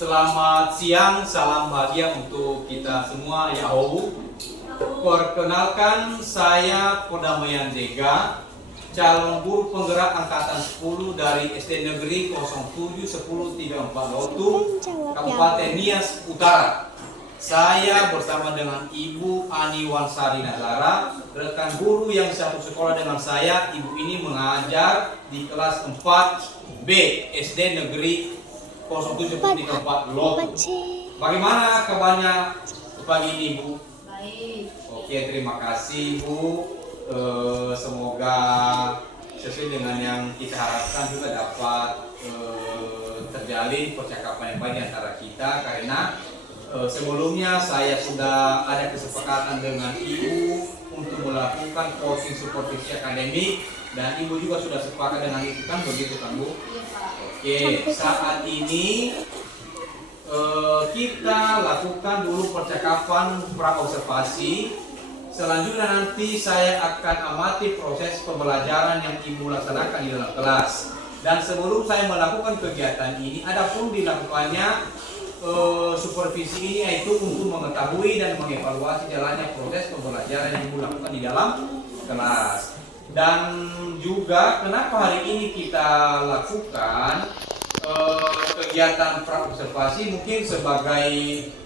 Selamat siang, salam bahagia untuk kita semua. Ya Allah, perkenalkan saya Perdamaian Zega, calon guru penggerak angkatan 10 dari SD Negeri 071034 Lotu, Kabupaten Nias Utara. Saya bersama dengan Ibu Ani Wansari Nazara, rekan guru yang satu sekolah dengan saya. Ibu ini mengajar di kelas 4B SD Negeri 0704 Lotu. Bagaimana kabarnya pagi ini, Bu? Baik. Oke, terima kasih, Bu. Semoga sesuai dengan yang kita harapkan juga dapat terjalin percakapan yang baik di antara kita, karena sebelumnya saya sudah ada kesepakatan dengan Ibu untuk melakukan coaching supervisi akademik, dan Ibu juga sudah sepakat dengan itu, kan begitu kan, Bu? Iya, Pak. Oke, saat ini kita lakukan dulu percakapan pra-observasi. Selanjutnya nanti saya akan amati proses pembelajaran yang Ibu laksanakan di dalam kelas. Dan sebelum saya melakukan kegiatan ini, ada pun dilakukannya supervisi ini, yaitu untuk mengetahui dan mengevaluasi jalannya proses pembelajaran yang Ibu lakukan di dalam kelas. Dan juga kenapa hari ini kita lakukan kegiatan pra-observasi, mungkin sebagai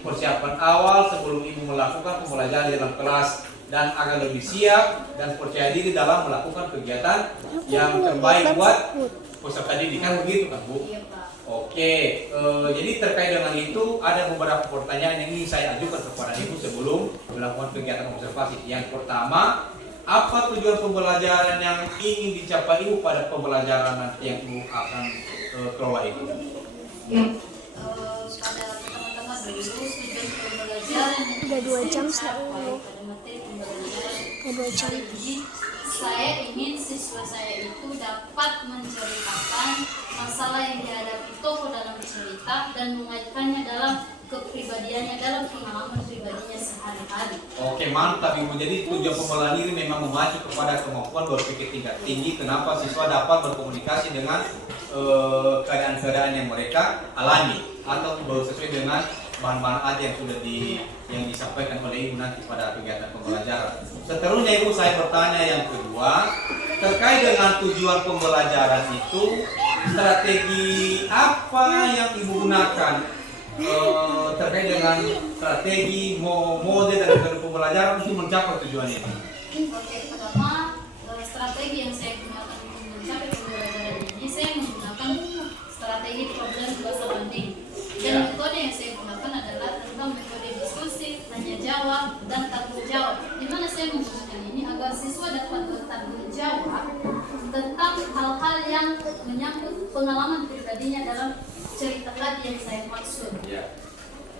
persiapan awal sebelum Ibu melakukan pembelajaran di dalam kelas, dan agar lebih siap dan percaya diri dalam melakukan kegiatan yang terbaik buat peserta didik, kan begitu kan, Bu? Iya, Pak. Oke, jadi terkait dengan itu ada beberapa pertanyaan yang ingin saya ajukan kepada Ibu sebelum melakukan kegiatan observasi. Yang pertama, apa tujuan pembelajaran yang ingin dicapai Ibu pada pembelajaran nanti yang Ibu akan kelola itu? Pada pertama-tama dulu tujuan pembelajaran yang Udah 2 jam saya saya capai pada materi pembelajaran. Udah 2 jam. Jadi saya ingin siswa saya itu dapat menceritakan masalah yang dihadapi tokoh dalam cerita dan mengaitkannya dalam kepribadiannya, dalam pengalaman pribadinya sehari-hari. Oke, mantap Ibu. Jadi tujuan pembelajaran ini memang memacu kepada kemampuan berpikir tingkat tinggi. Kenapa siswa dapat berkomunikasi dengan keadaan-keadaan yang mereka alami, atau sesuai dengan bahan-bahan aja yang sudah disampaikan oleh Ibu nanti pada kegiatan pembelajaran. Seterusnya Ibu, saya bertanya yang kedua, terkait dengan tujuan pembelajaran itu, strategi apa yang Ibu gunakan terkait dengan strategi mode dan metode pembelajaran untuk mencapai tujuan ini? Oke, pertama strategi yang saya gunakan untuk mencapai pembelajaran ini, saya menggunakan strategi problem bahasa banding. Dan metode yang saya gunakan adalah tentang metode diskusi, tanya jawab, dan tanggung jawab. Di mana saya menggunakan ini agar siswa dapat bertanggung jawab tentang hal-hal yang menyangkut pengalaman pribadinya dalam cerita tadi yang saya maksud.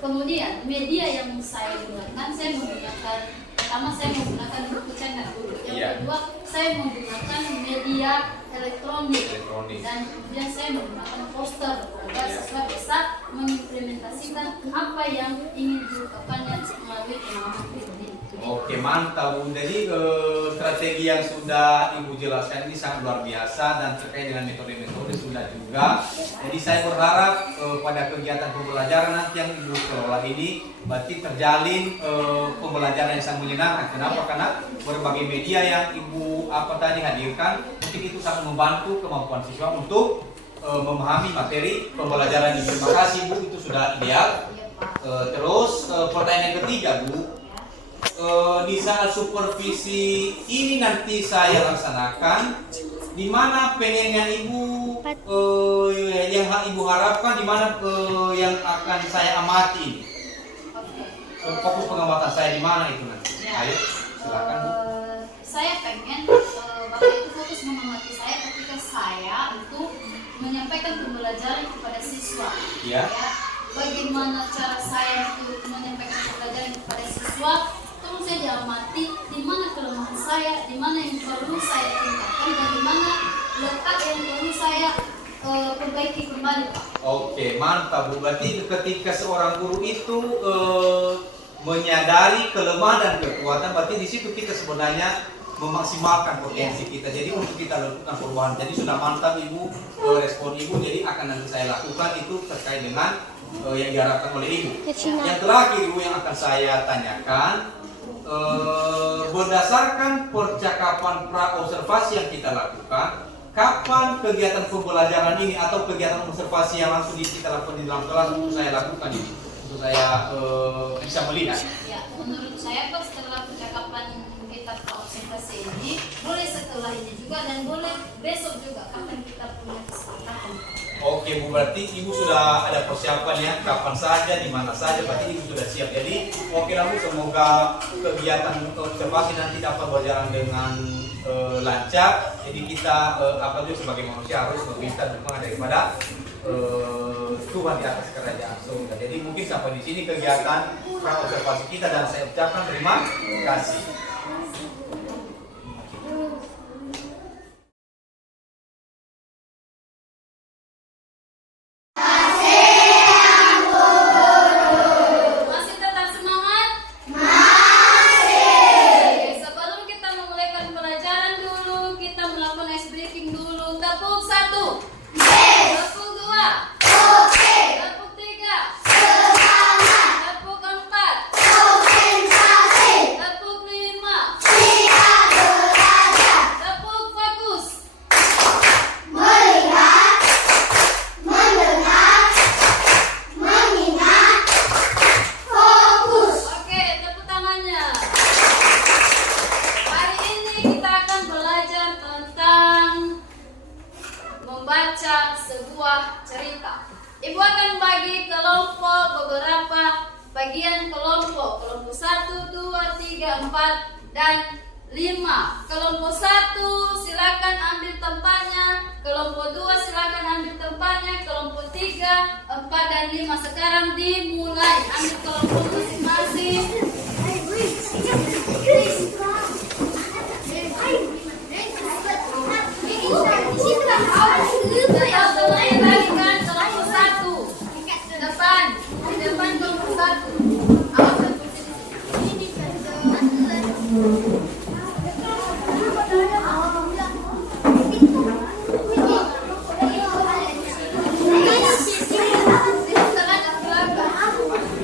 Kemudian media yang saya gunakan, saya menggunakan, pertama saya menggunakan buku cetak dulu. Yang kedua, saya menggunakan media elektronik. Dan kemudian saya menggunakan poster agar siswa bisa mengimplementasikan apa yang ingin dilakukannya melalui pengalaman pribadi. Oke, mantap Bu. Jadi strategi yang sudah Ibu jelaskan ini sangat luar biasa, dan terkait dengan metode-metode sudah juga. Jadi saya berharap pada kegiatan pembelajaran nanti yang Ibu kelola ini berarti terjalin pembelajaran yang sangat menyenangkan. Kenapa? Karena berbagai media yang Ibu hadirkan mungkin itu sangat membantu kemampuan siswa untuk memahami materi pembelajaran ini. Terima kasih Bu, itu sudah ideal. Terus pertanyaan yang ketiga, Bu, di saat supervisi ini nanti saya laksanakan, di mana pengennya Ibu, yang Ibu harapkan, di mana yang akan saya amati? Fokus pengamatan saya di mana itu nanti? Ayo, silakan Bu. Saya pengen Bapak itu fokus mengamati saya ketika saya untuk menyampaikan pembelajaran kepada siswa. Ya. Bagaimana cara saya untuk menyampaikan pembelajaran kepada siswa? Tolong saya diamati di mana kelemahan saya, di mana yang perlu saya tingkatkan, dan di mana letak yang perlu saya perbaiki kembali, Pak. Oke, mantap Bu. Berarti ketika seorang guru itu menyadari kelemahan dan kekuatan, berarti di situ kita sebenarnya memaksimalkan potensi kita. Jadi untuk kita lakukan perubahan. Jadi sudah mantap Ibu respon Ibu. Jadi akan nanti saya lakukan itu terkait dengan yang diharapkan oleh Ibu. Yang terakhir Ibu yang akan saya tanyakan, berdasarkan percakapan pra-observasi yang kita lakukan, kapan kegiatan pembelajaran ini atau kegiatan observasi yang langsung kita lakukan di dalam kelas untuk saya lakukan ini, untuk saya bisa melihat? Ya, menurut saya Pak, setelah percakapan kita observasi ini, boleh setelah ini juga dan boleh besok juga kapan kita punya kesempatan. Oke Bu, berarti Ibu sudah ada persiapan ya, kapan saja, di mana saja, berarti Ibu sudah siap. Jadi oke lah Bu, semoga kegiatan observasi nanti dapat berjalan dengan lancar. Jadi kita apa juga sebagai manusia harus meminta dukungan daripada Tuhan di atas kerajaan surga. Jadi mungkin sampai di sini kegiatan pra observasi kita dan saya ucapkan terima kasih. Masih tetap semangat? Masih. Sebelum kita memulaikan pelajaran dulu, kita melakukan ice breaking dulu. Tepuk 1. Tepuk 2. Tepuk 3. Tepuk 4. Tepuk 5. Tepuk fokus. Oke, tepuk tangannya. Hari ini kita akan belajar tentang membaca sebuah cerita. Ibu akan bagi kelompok beberapa bagian kelompok. Kelompok 1, 2, 3, 4, dan 5. Kelompok 1 silakan ambil tempatnya. Kelompok 2 silakan ambil tempatnya. Kelompok 3, 4, dan 5. Sekarang dimulai. Ambil kelompok masing-masing. Saya bagikan kelompok 1. Depan. Di depan kelompok 1. Awas.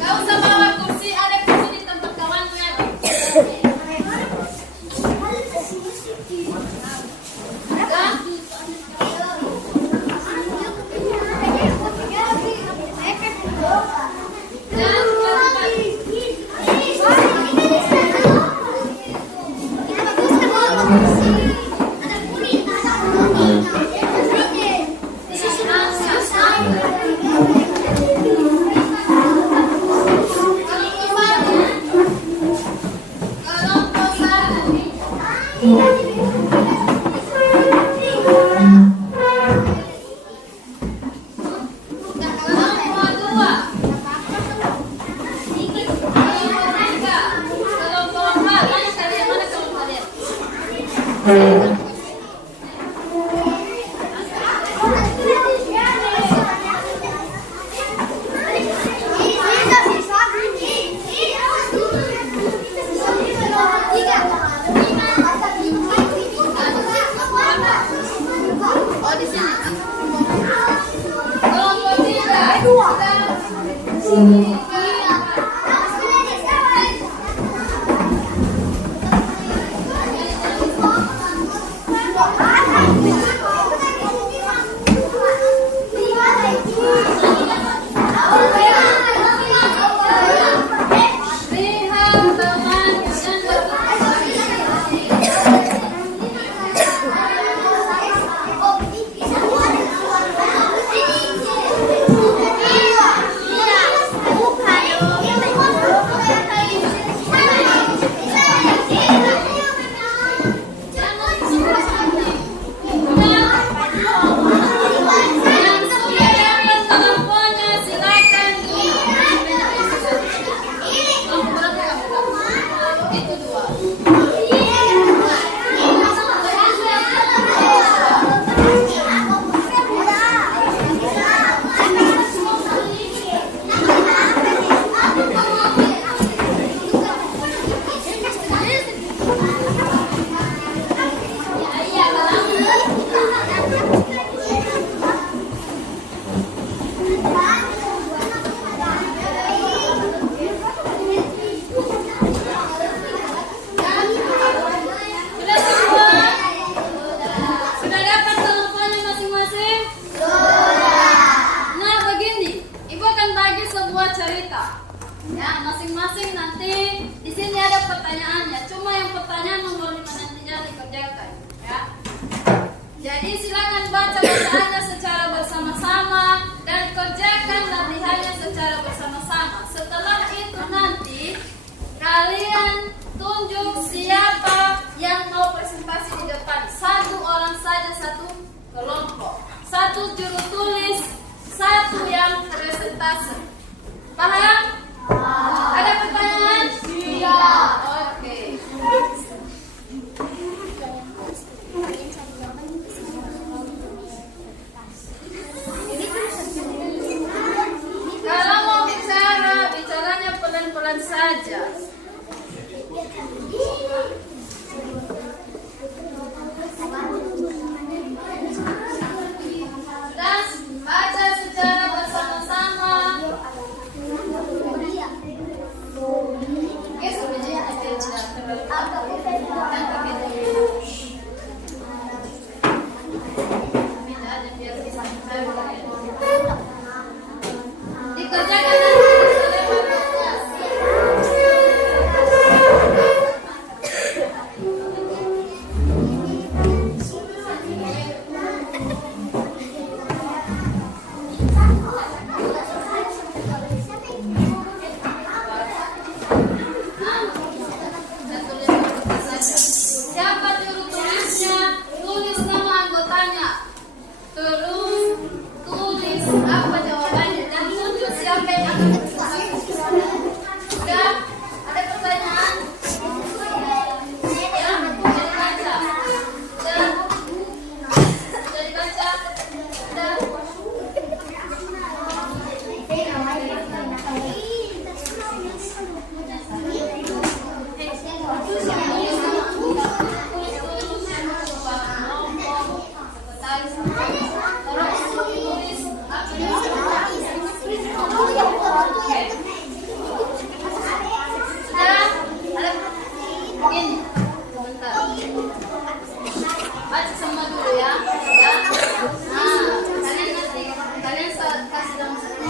Gak usah bawa kursi, ada kursi di tempat kawannya. Oh, di sini. Kelompok 3. Bukan. kasih di depan. Satu orang saja satu kelompok. Satu juru tulis, satu yang presentase. Paham? Ada pertanyaan? Tidak. Oke. Kalau mau bicara, bicaranya pelan-pelan saja. Sudah baca secara bersama-sama. Ya, sebenarnya ada dikerjakan siapa juru tulisnya, tulis nama anggotanya, terus tulis apa jawabannya dan tunjuk siapa yang akan bertanya. Sudah ada pertanyaan? Ya, sudah dibaca. Sudah dibaca. Sudah. Baca semua dulu ya. Ya. Nah, kalian kasih dalam satu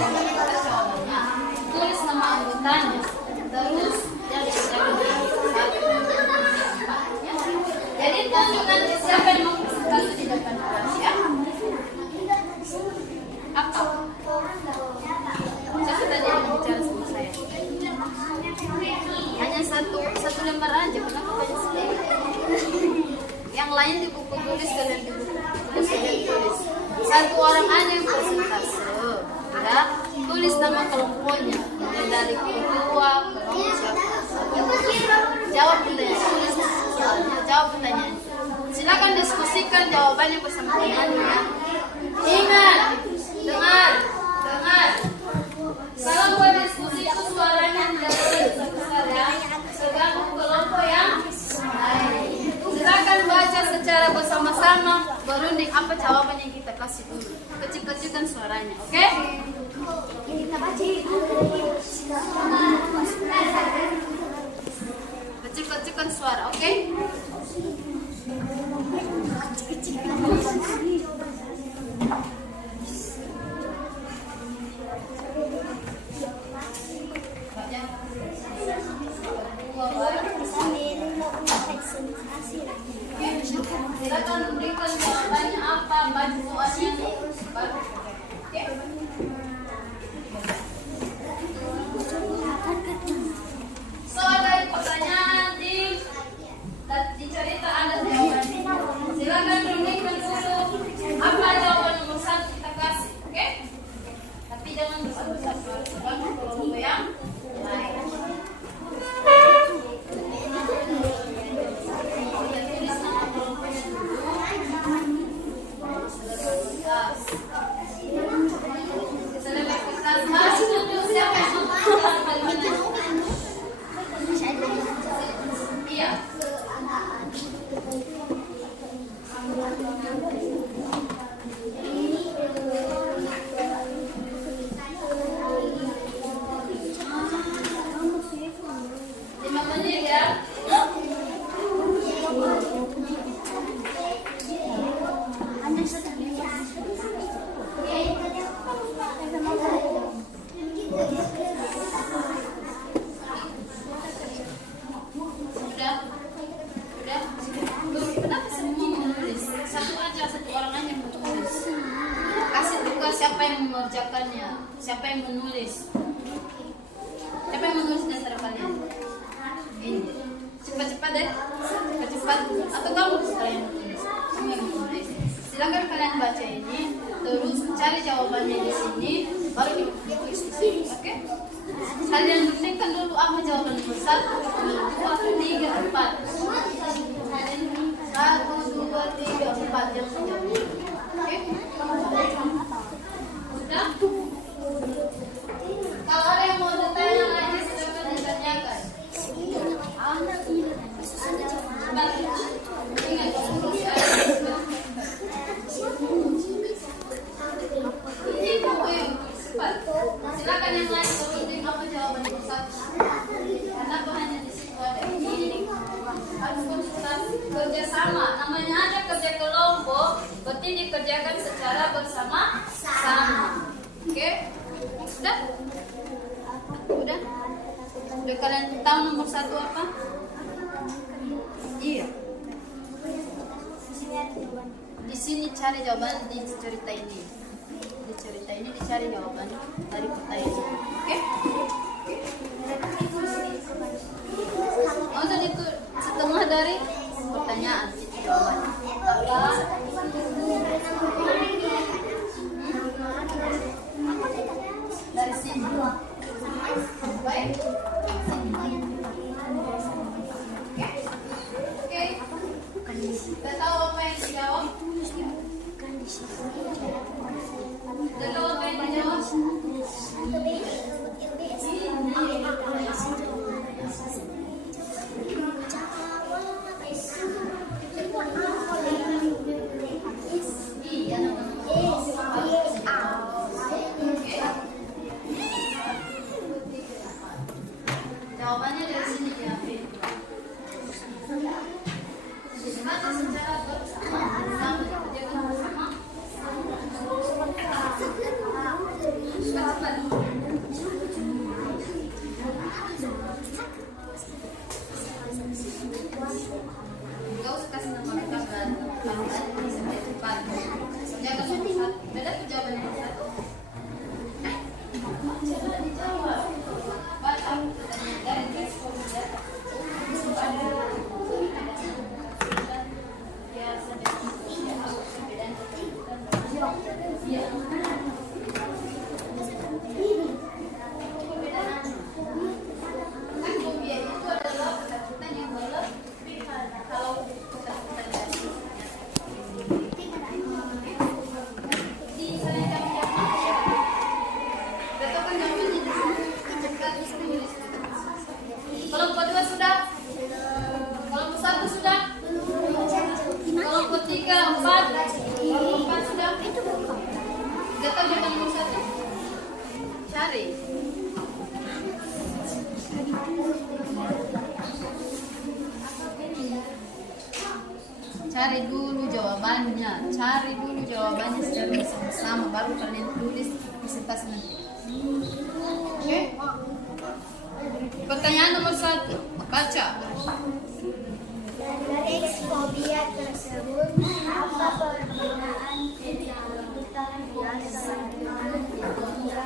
jawabannya. Tulis nama anggotanya. Terus yang dikerjakan ya. Jadi tunjuk nanti siapa yang mau presentasi di depan kelas ya. Apa? Saya tadi yang bicara sama saya. Hanya satu lembar aja. Kenapa banyak sekali? Yang lain di buku tulis, kalian di buku tulis, kalian tulis. Satu orang aja yang presentase. Ya, tulis nama kelompoknya. Mulai dari ketua, kelompok siapa. Jawab pertanyaan. Tulis soalnya, jawab pertanyaan. Silakan diskusikan jawabannya bersama temannya ya. Ingat, dengar. Kalau buat diskusi itu suaranya tidak boleh besar ya. Tergantung kelompok yang lain. Silakan baca secara bersama-sama, berunding apa jawaban yang kita kasih dulu. Kecil-kecilkan suaranya, oke? Kecil-kecilkan suara, oke? Silakan berikan jawabannya apa, baju soalnya. Oke? So, ada pertanyaan di cerita ada jawabannya. Silakan rumuskan dulu apa jawaban nomor 1 kita kasih, oke? Tapi jangan besar-besar, sebab kelompok yang lain. Iya. Siapa yang mengerjakannya? Siapa yang menulis? Siapa yang menulis di antara kalian? Ini. cepat-cepat deh, cepat-cepat. Atau kamu sekalian tulis. Silakan kalian baca ini, terus cari jawabannya di sini, baru ditulis di sini, oke? Kalian runtingkan dulu apa jawaban nomor 1, 2, 3, 4. 1, 2, 3, 4 yang menjawab. Oke? Sudah? Kalau ada yang mau bertanya lagi, silakan ditanyakan. Ingat, ini kamu yang cepat. Silakan yang lain berunding apa jawaban nomor 1. Kenapa hanya di situ ada ini? Harus konsultasi kerjasama. Namanya ada kerja kelompok, berarti dikerjakan secara bersama-sama. Oke? Sudah? Udah? Udah kalian tahu nomor 1 apa? Iya. Di sini cari jawaban di cerita ini. Di cerita ini dicari jawaban dari pertanyaan. Oke? Oh, tadi itu setengah dari pertanyaan itu jawabannya. Dari sini. Baik. Oke. Sudah tahu apa yang dijawab? Sudah tahu apa yang dijawab? Iya, jawabannya dari sini diambil. Dibaca secara bersama, dikerjakan bersama. Cepat-cepat. Kau suka senang mereka kan? Cepat. Jangan cepat. Beda jawaban yang satu. Coba dijawab. Baca dari respon ya. Kelompok 2 sudah? Kelompok 1 sudah? Kelompok 3, 4? Kelompok 4 sudah? Sudah tahu jawaban nomor 1? Cari. Cari dulu jawabannya. Cari dulu jawabannya secara bersama-sama, baru kalian tulis presentasi nanti. Oke? Pertanyaan nomor 1, baca. Dari fobia tersebut, apa perbedaan ketakutan biasa dengan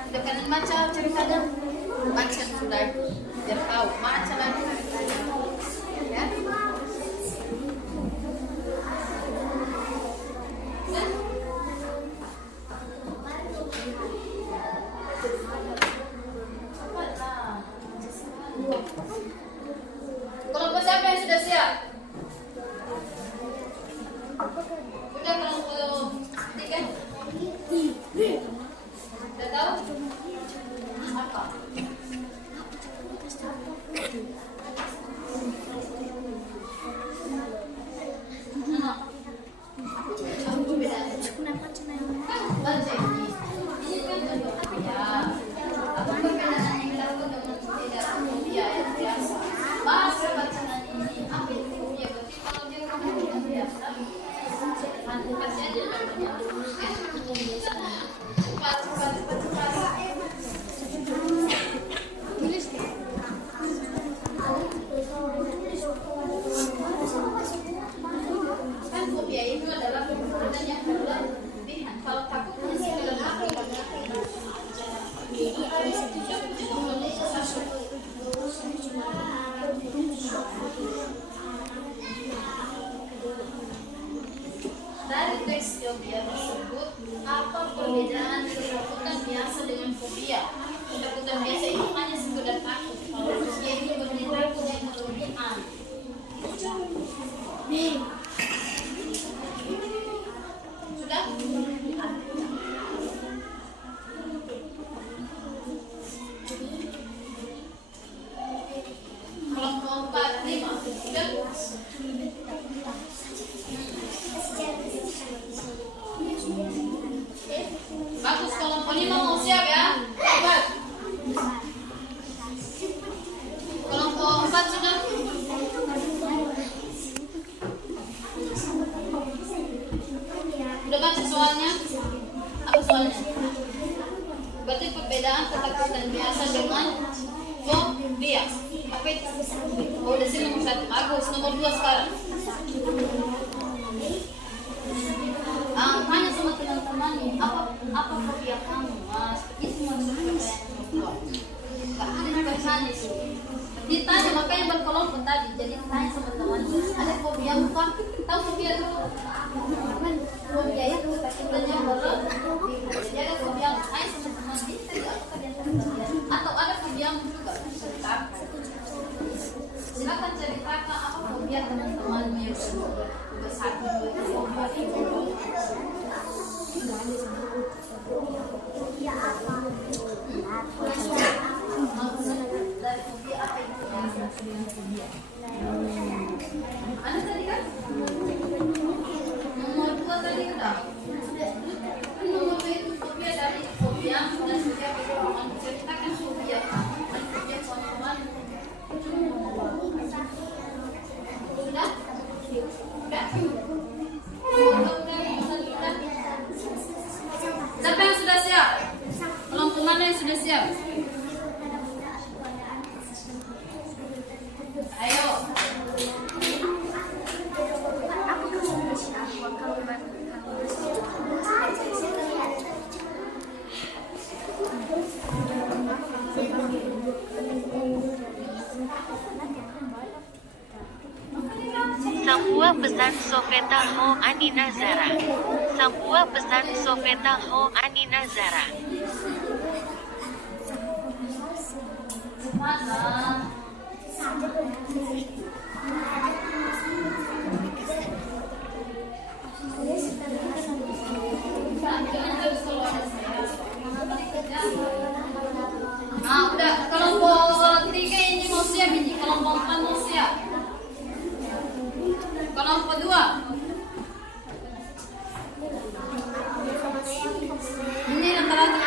Sudah kalian baca ceritanya? Baca sudah, biar tahu. Baca lagi ceritanya. Ya? Kelompok siapa yang sudah siap? Sudah kelompok 3? Sudah tahu? Apa? fobia. Ketakutan biasa itu hanya sekedar takut. Kalau fobia itu benar takut yang berlebihan. Sudah? Kelompok 4, 5, sudah? Bagus, kelompok 5 mau siap ya? Cepat. Kelompok 4 sudah? Udah baca soalnya? Apa soalnya? Berarti perbedaan ketakutan biasa dengan fobia. Apa itu? Oh, udah sini nomor 1. Bagus, nomor 2 sekarang. Tanya sama teman-teman nih, apa fobia kamu? Itu maksudnya Gak ada yang bertanya sih. Ditanya makanya berkelompok tadi. Jadi tanya sama teman, ada fobia apa? Tahu fobia itu? Fobia itu ketakutannya berat. Jadi ada fobia. Tanya sama teman, ini tadi apa kalian fobia? Atau ada fobia juga? Silakan ceritakan apa fobia teman-teman yang sudah sakit fobia itu. Ya apa? Dari fobia apa itu? Ada tadi kan? Nomor 2 tadi udah. Nomor 2 itu fobia dari fobia dan fobia kehilangan. Ceritakan fobia dan fobia kawan-kawan. Sudah? Sudah? Siapa yang sudah siap? Kelompok mana yang sudah siap? Ayo. Sebuah pesan Sofeta Ho Anina Zara. Sebuah pesan Sofeta Ho Anina Zara. Mana? Udah kelompok 3 ini mau siap ini, kelompok 4 mau siap. Kelompok 2. Ini rata-rata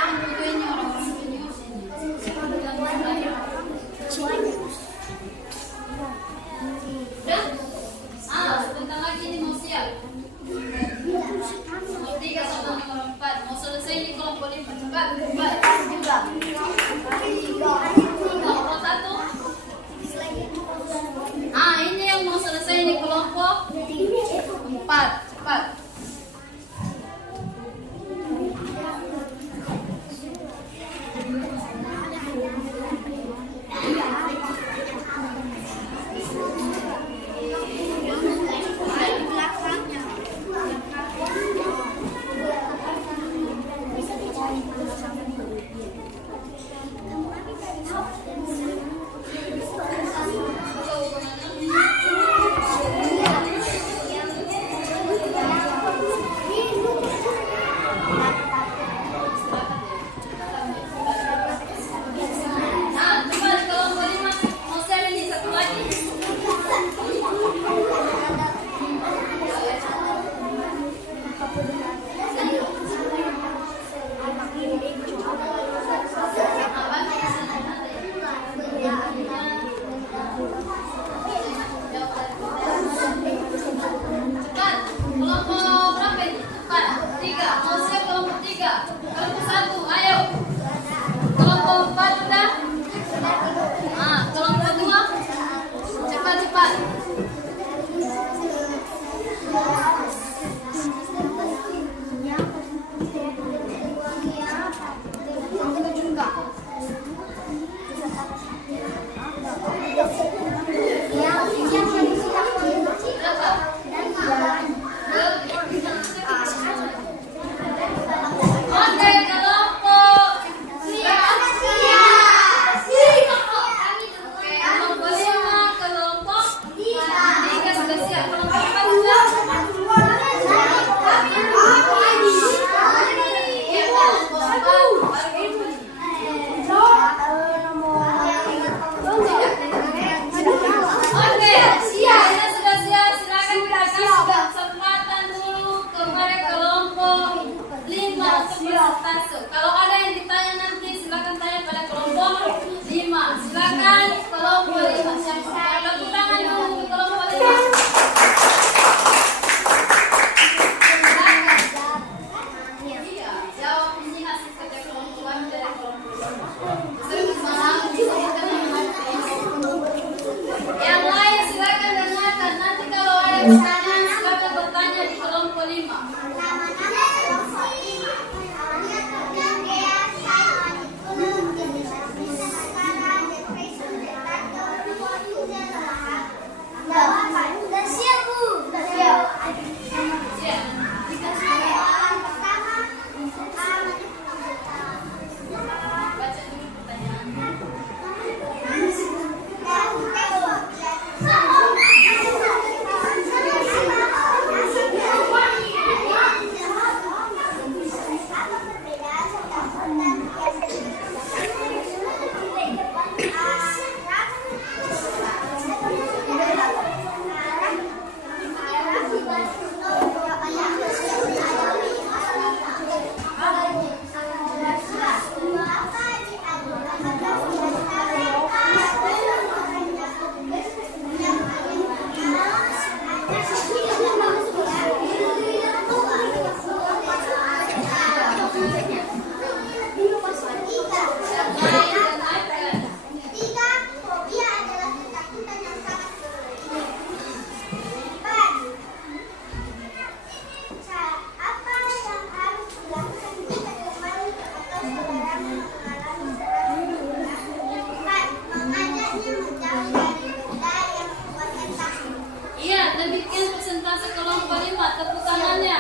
Iya, demikian presentasi kelompok 5. Tepuk tangannya.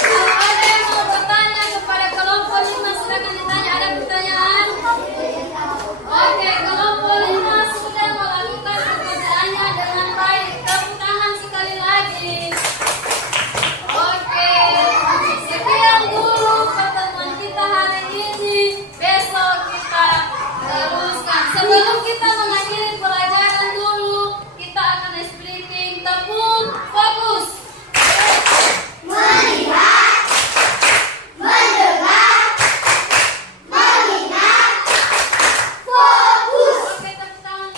Kalau ada yang mau bertanya kepada kelompok 5, silakan ditanya. Ada pertanyaan? Oke, kelompok 5 sudah melakukan pekerjaannya dengan baik. Tepuk tangan sekali lagi. Oke, sekian dulu pertemuan kita hari ini. Besok kita teruskan. Sebelum kita mengakhiri pelajaran dulu, kita akan speaking. Tepuk, fokus. Melihat, mendengar, mengingat, fokus. Oke, tepuk tangan.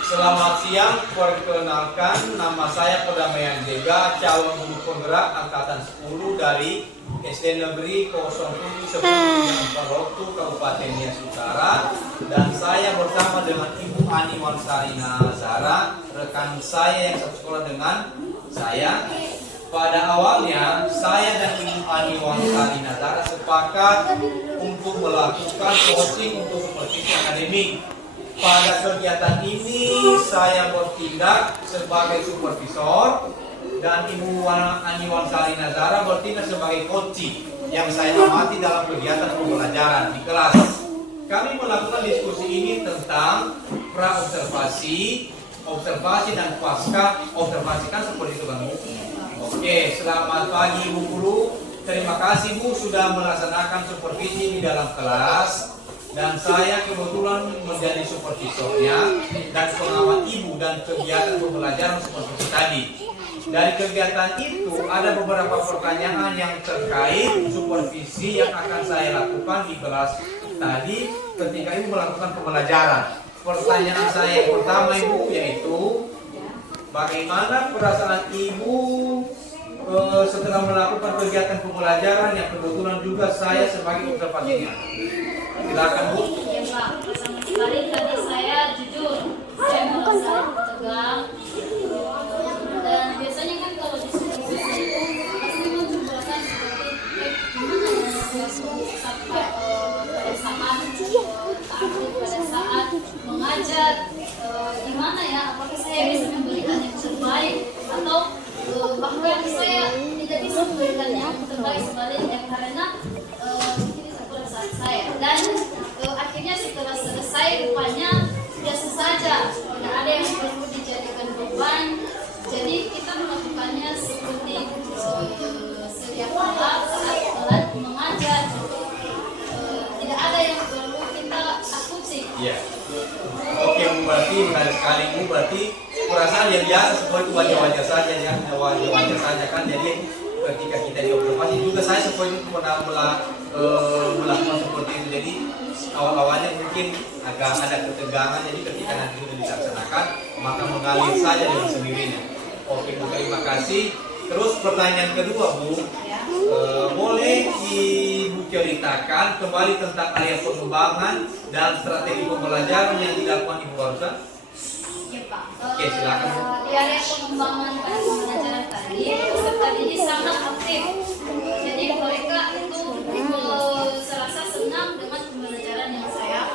Selamat siang, perkenalkan nama saya Perdamaian Jega, calon guru penggerak angkatan 10 dari SD Negeri 07 Palotu, Kabupaten Nias Utara, dan saya bersama dengan Ibu Ani Wansari Nazara, rekan saya yang satu sekolah dengan saya. Pada awalnya, saya dan Ibu Ani Wansari Nazara sepakat untuk melakukan coaching untuk supervisi akademik. Pada kegiatan ini saya bertindak sebagai supervisor dan Ibu Ani Wansari Nazara bertindak sebagai coaching yang saya amati dalam kegiatan pembelajaran di kelas. Kami melakukan diskusi ini tentang pra-observasi, observasi dan pasca observasi, kan seperti itu kan Bu? Oke, selamat pagi Bu Guru. Terima kasih Bu sudah melaksanakan supervisi di dalam kelas. Dan saya kebetulan menjadi supervisornya dan pengawal ibu dan kegiatan pembelajaran seperti tadi. Dari kegiatan itu ada beberapa pertanyaan yang terkait supervisi yang akan saya lakukan di kelas tadi ketika ibu melakukan pembelajaran. Pertanyaan saya yang pertama Ibu yaitu bagaimana perasaan ibu setelah melakukan kegiatan pembelajaran yang kebetulan juga saya sebagai observasinya. Silakan Bu. Ya Pak, sama sekali tadi saya jujur, saya merasa tegang. Dan biasanya kan kalau diskusi itu pasti muncul perasaan seperti gimana ya sampai pada saat takut, pada saat mengajar, gimana ya, apakah saya bisa memberikan yang terbaik atau bahkan saya tidak bisa memberikan yang terbaik sebaliknya karena saya dan akhirnya setelah selesai rupanya biasa saja, tidak ada yang perlu dijadikan beban. Jadi kita melakukannya seperti sedia kala saat telat mengajar, tidak ada yang perlu kita takuti. Iya. Oke Bu, berarti menarik sekali Bu, berarti perasaan yang biasa seperti wajah-wajah saja ya, wajah-wajah saja kan. Jadi ketika kita diobservasi juga saya seperti itu pernah melakukan seperti itu. Jadi awal-awalnya mungkin agak ada ketegangan, jadi ketika nanti sudah dilaksanakan maka mengalir saja dengan sendirinya. Oke Bu, terima kasih. Terus pertanyaan kedua Bu, boleh Ibu ceritakan kembali tentang area pengembangan dan strategi pembelajaran yang dilakukan Ibu barusan? Ya Pak. Oke, silakan. Di area pengembangan pada pembelajaran tadi, peserta didik sangat aktif. Jadi mereka itu serasa senang dengan pembelajaran yang saya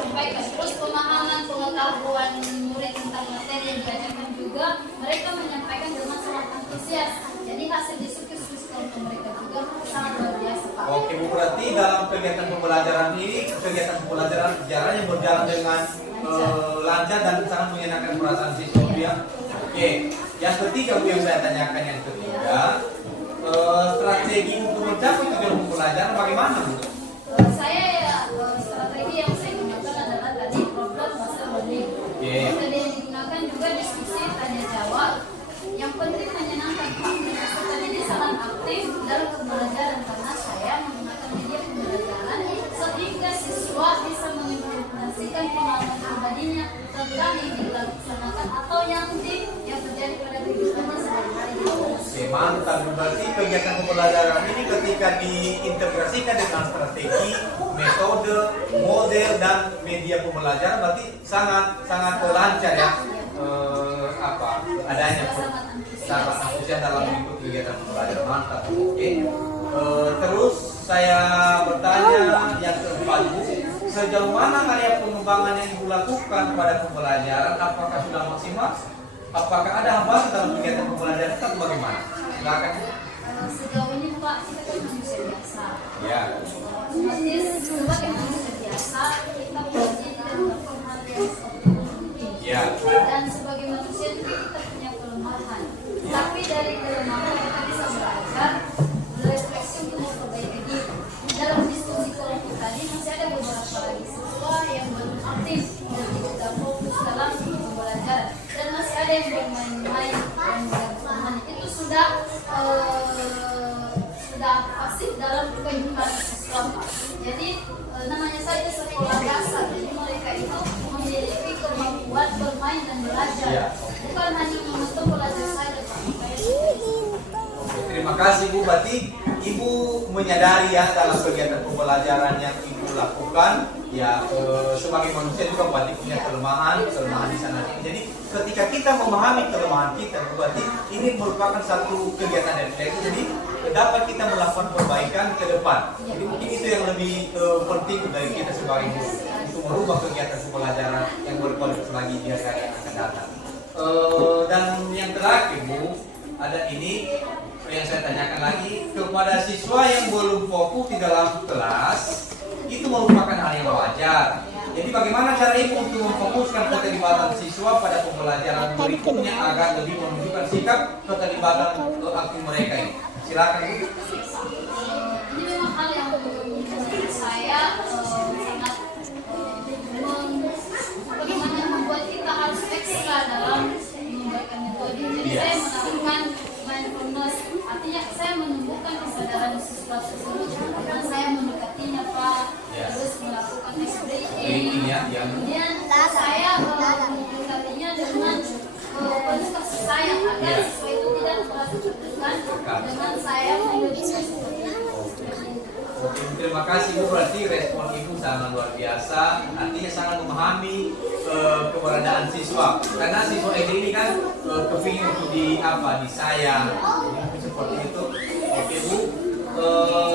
sampaikan. Terus pemahaman pengetahuan murid tentang materi yang diajarkan juga mereka menyampaikan dengan sangat antusias. Jadi hasil diskusi kelompok mereka juga sangat luar biasa Pak. Oke Bu, berarti dalam kegiatan pembelajaran ini, kegiatan pembelajaran jaraknya berjalan dengan lancar dan sangat menyenangkan perasaan siswa ya. Oke, yang ketiga Bu yang saya tanyakan yang ketiga, strategi untuk mencapai tujuan pembelajaran bagaimana Bu? Saya strategi yang saya gunakan adalah tadi problem master learning. Metode yang digunakan juga diskusi tanya jawab. Yang penting menyenangkan Pak. Peserta didik sangat aktif dalam pembelajaran karena saya menggunakan media pembelajaran sehingga siswa bisa mengimplementasikan pengalaman pribadinya tentang yang dilaksanakan atau yang terjadi pada kehidupannya sehari-hari. Oke, mantap. Berarti kegiatan pembelajaran ini ketika diintegrasikan dengan strategi, metode, model dan media pembelajaran berarti sangat lancar ya. Adanya. Sangat antusias. sangat antusias dalam mengikuti kegiatan pembelajaran. Mantap. Oke. Terus saya bertanya yang keempat, Bu, sejauh mana karya pengembangan yang Ibu lakukan pada pembelajaran? Apakah sudah maksimal? Apakah ada hambatan dalam kegiatan pembelajaran atau bagaimana? Silakan. Sejauh ini Pak, kita kan manusia biasa. Ya. Otomatis sebagai manusia biasa kita punya dan melakukan hal yang seperti mungkin. Ya. Dan sebagai manusia juga kita punya kelemahan. Tapi dari kelemahan kita bisa belajar, berefleksi untuk memperbaiki diri. Dalam diskusi kelompok tadi masih ada beberapa lagi siswa yang belum aktif dan tidak fokus dalam pembelajaran, dan masih ada yang bermain-main dan bermain. Itu sudah pasif dalam kehidupan siswa. Jadi namanya saja sekolah dasar. Jadi mereka itu memiliki kemampuan bermain dan belajar. Ya. Bukan hanya menonton belajar saja, Pak. Terima kasih Bu, berarti Ibu menyadari ya dalam kegiatan pembelajaran yang Ibu lakukan ya sebagai manusia juga berarti punya kelemahan di sana. Jadi ketika kita memahami kelemahan kita berarti ini merupakan satu kegiatan refleksi. Jadi dapat kita melakukan perbaikan ke depan. Jadi mungkin itu yang lebih penting dari kita sebagai guru untuk merubah kegiatan pembelajaran yang berkualitas lagi di hari yang akan datang. Dan yang terakhir Bu, ada ini yang saya tanyakan lagi kepada siswa yang belum fokus di dalam kelas, itu merupakan hal yang wajar. Jadi bagaimana cara Ibu untuk memfokuskan keterlibatan siswa pada pembelajaran berikutnya agar lebih menunjukkan sikap keterlibatan aktif mereka ini? Silakan Bu. Ini memang hal yang menurut saya sangat bagaimana membuat kita harus ekstra dalam memberikan metode. Jadi saya melakukan mindfulness, artinya saya menumbuhkan kesadaran siswa tersebut dengan saya mendekatinya Pak, terus melakukan ice breathing, kemudian saya mendekatinya dengan penuh kasih sayang agar siswa itu tidak merasa tertekan dengan saya memberinya seperti itu. Oke, terima kasih Bu, berarti respon Ibu sangat luar biasa, artinya sangat memahami keberadaan siswa. Karena siswa ini kan kepingin untuk disayang, jadi seperti itu. Oke Bu,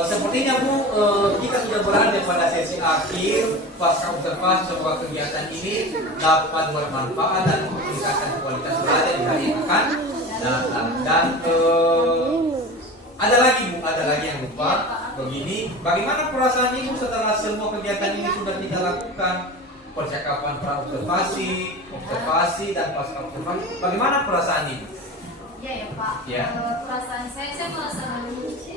sepertinya Bu kita sudah berada pada sesi akhir. Pasca observasi semoga kegiatan ini dapat bermanfaat dan meningkatkan kualitas belajar di hari yang akan datang. Dan ada lagi yang lupa. Begini, bagaimana perasaan Ibu setelah semua kegiatan ini sudah kita lakukan? Percakapan pra-observasi, observasi, dan pasca observasi. Bagaimana perasaan Ibu? Ya Pak. Ya. Perasaan saya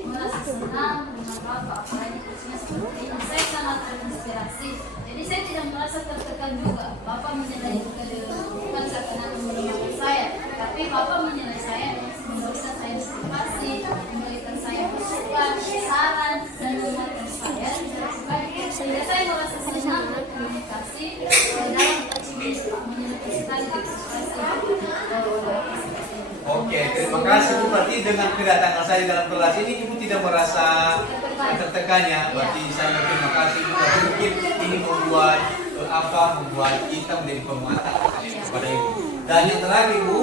merasa senang dengan Bapak, apalagi khususnya seperti ini. Saya sangat terinspirasi. Jadi saya tidak merasa tertekan juga. Bapak menilai bukan seakan-akan menilai saya, tapi Bapak menilai saya, memberikan saya motivasi, memberikan saya masukan, saran, dan menguatkan saya. Sehingga saya merasa senang berkomunikasi dalam menyelesaikan Oke, terima kasih Bu. Berarti dengan kedatangan saya dalam kelas ini Ibu tidak merasa tertekan ya. Berarti saya terima kasih Bu. Berarti mungkin ini membuat kita menjadi penguatan kepada Ibu. Dan yang terakhir Bu,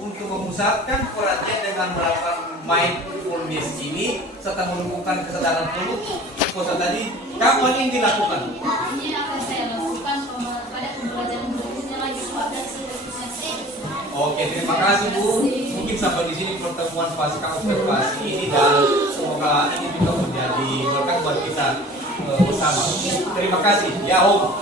untuk memusatkan perhatian dengan melakukan mindfulness ini serta menumbuhkan kesadaran penuh puasa tadi, kapan ini dilakukan? Ini akan saya lakukan pada pembelajaran berikutnya lagi pada Oke, terima kasih Bu. Mungkin sampai di sini pertemuan pasca observasi ini dan semoga ini juga menjadi berkah buat kita bersama. Terima kasih. Ya Om.